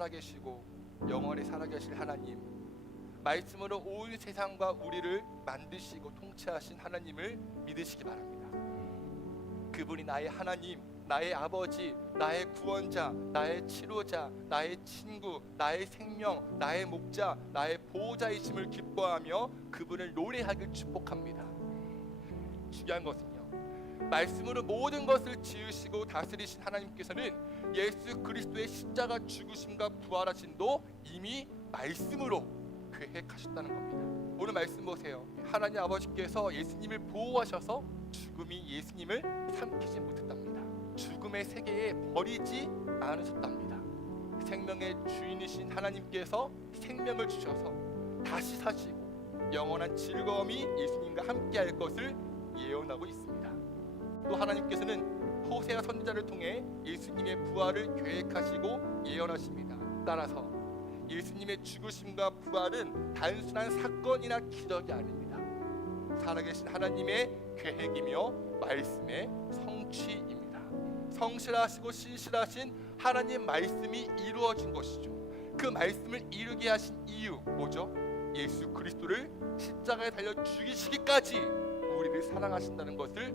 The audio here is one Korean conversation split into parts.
살아계시고 영원히 살아계실 하나님 말씀으로 온 세상과 우리를 만드시고 통치하신 하나님을 믿으시기 바랍니다. 그분이 나의 하나님, 나의 아버지, 나의 구원자, 나의 치료자, 나의 친구, 나의 생명, 나의 목자, 나의 보호자이심을 기뻐하며 그분을 노래하길 축복합니다. 중요한 것은요. 말씀으로 모든 것을 지으시고 다스리신 하나님께서는 예수 그리스도의 십자가 죽으심과 부활하신도 이미 말씀으로 계획하셨다는 겁니다. 오늘 말씀 보세요. 하나님 아버지께서 예수님을 보호하셔서 죽음이 예수님을 삼키지 못했답니다. 죽음의 세계에 버리지 않으셨답니다. 생명의 주인이신 하나님께서 생명을 주셔서 다시 사시고 영원한 즐거움이 예수님과 함께할 것을 예언하고 있습니다. 또 하나님께서는 호세아 선지자를 통해 예수님의 부활을 계획하시고 예언하십니다. 따라서 예수님의 죽으심과 부활은 단순한 사건이나 기적이 아닙니다. 살아계신 하나님의 계획이며 말씀의 성취입니다. 성실하시고 신실하신 하나님 말씀이 이루어진 것이죠. 그 말씀을 이루게 하신 이유 뭐죠? 예수 그리스도를 십자가에 달려 죽이시기까지 우리를 사랑하신다는 것을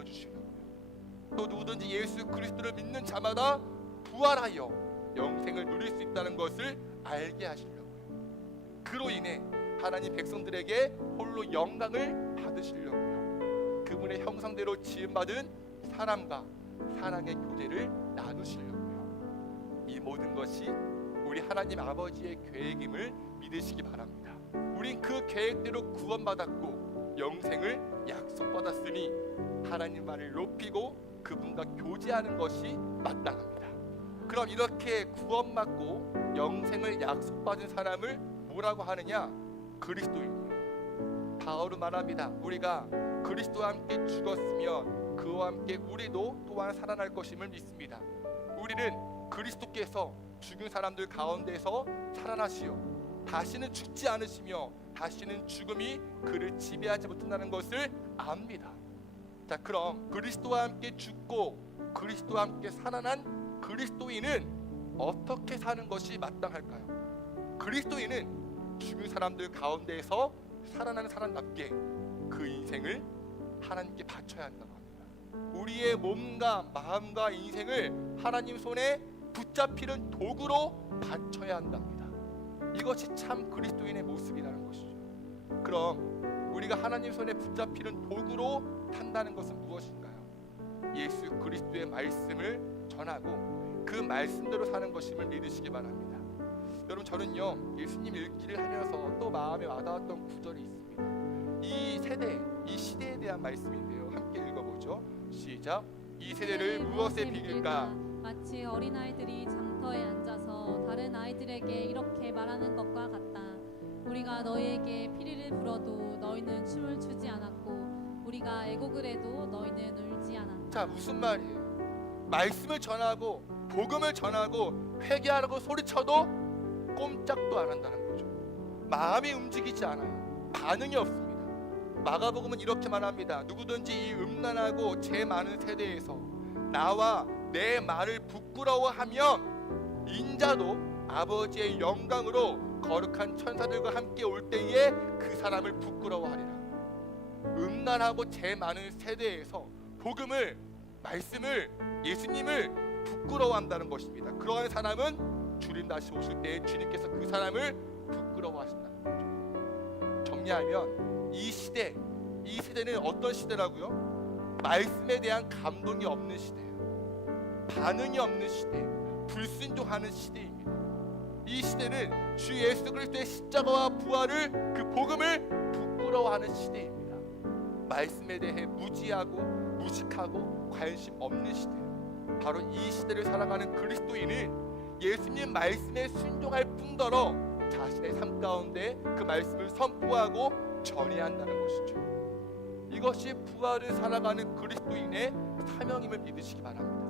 보여주시는 거예요. 또 누구든지 예수 그리스도를 믿는 자마다 부활하여 영생을 누릴 수 있다는 것을 알게 하시려고요. 그로 인해 하나님 백성들에게 홀로 영광을 받으시려고요. 그분의 형상대로 지음받은 사람과 사랑의 교제를 나누시려고요. 이 모든 것이 우리 하나님 아버지의 계획임을 믿으시기 바랍니다. 우린 그 계획대로 구원받았고 영생을 약속받았으니 하나님 말을 높이고 그분과 교제하는 것이 마땅합니다. 그럼 이렇게 구원받고 영생을 약속받은 사람을 뭐라고 하느냐? 그리스도인이요. 바울은 말합니다. 우리가 그리스도와 함께 죽었으면 그와 함께 우리도 또한 살아날 것임을 믿습니다. 우리는 그리스도께서 죽은 사람들 가운데서 살아나시어 다시는 죽지 않으시며 다시는 죽음이 그를 지배하지 못한다는 것을 압니다. 자, 그럼 그리스도와 함께 죽고 그리스도와 함께 살아난 그리스도인은 어떻게 사는 것이 마땅할까요? 그리스도인은 죽은 사람들 가운데에서 살아나는 사람답게 그 인생을 하나님께 바쳐야 한다고 합니다. 우리의 몸과 마음과 인생을 하나님 손에 붙잡히는 도구로 바쳐야 한답니다. 이것이 참 그리스도인의 모습이라는 것이죠. 그럼 우리가 하나님 손에 붙잡히는 도구로 탄다는 것은 무엇인가요? 예수 그리스도의 말씀을 전하고 그 말씀대로 사는 것임을 믿으시기 바랍니다. 여러분 저는요 예수님 읽기를 하면서 또 마음에 와닿았던 구절이 있습니다. 이 세대, 이 시대에 대한 말씀인데요. 함께 읽어보죠. 시작. 이 세대를 무엇에 비길까? 마치 어린 아이들이 장터에 앉아서 다른 아이들에게 이렇게 말하는 것과 같다. 우리가 너희에게 피리를 불어도 너희는 춤을 추지 않았고 우리가 애곡을 해도 너희는 울지 않았다. 자 무슨 말이에요? 말씀을 전하고 복음을 전하고 회개하라고 소리쳐도 꼼짝도 안 한다는 거죠. 마음이 움직이지 않아요. 반응이 없습니다. 마가복음은 이렇게 말합니다. 누구든지 이 음란하고 죄 많은 세대에서 나와 내 말을 부끄러워하면 인자도 아버지의 영광으로 거룩한 천사들과 함께 올 때에 그 사람을 부끄러워하리라. 음란하고 죄 많은 세대에서 복음을 말씀을 예수님을 부끄러워한다는 것입니다. 그러한 사람은 주님 다시 오실 때 주님께서 그 사람을 부끄러워하신다는 거죠. 정리하면 이 시대, 이 시대는 어떤 시대라고요? 말씀에 대한 감동이 없는 시대예요. 반응이 없는 시대, 불순종하는 시대입니다. 이 시대는 주 예수 그리스도의 십자가와 부활을 그 복음을 부끄러워하는 시대입니다. 말씀에 대해 무지하고 무식하고 관심 없는 시대예요. 바로 이 시대를 살아가는 그리스도인은 예수님 말씀에 순종할 뿐더러 자신의 삶 가운데 그 말씀을 선포하고 전해야 한다는 것이죠. 이것이 부활을 살아가는 그리스도인의 사명임을 믿으시기 바랍니다.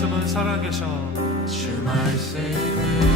말씀은 살아계셔. 주 말씀은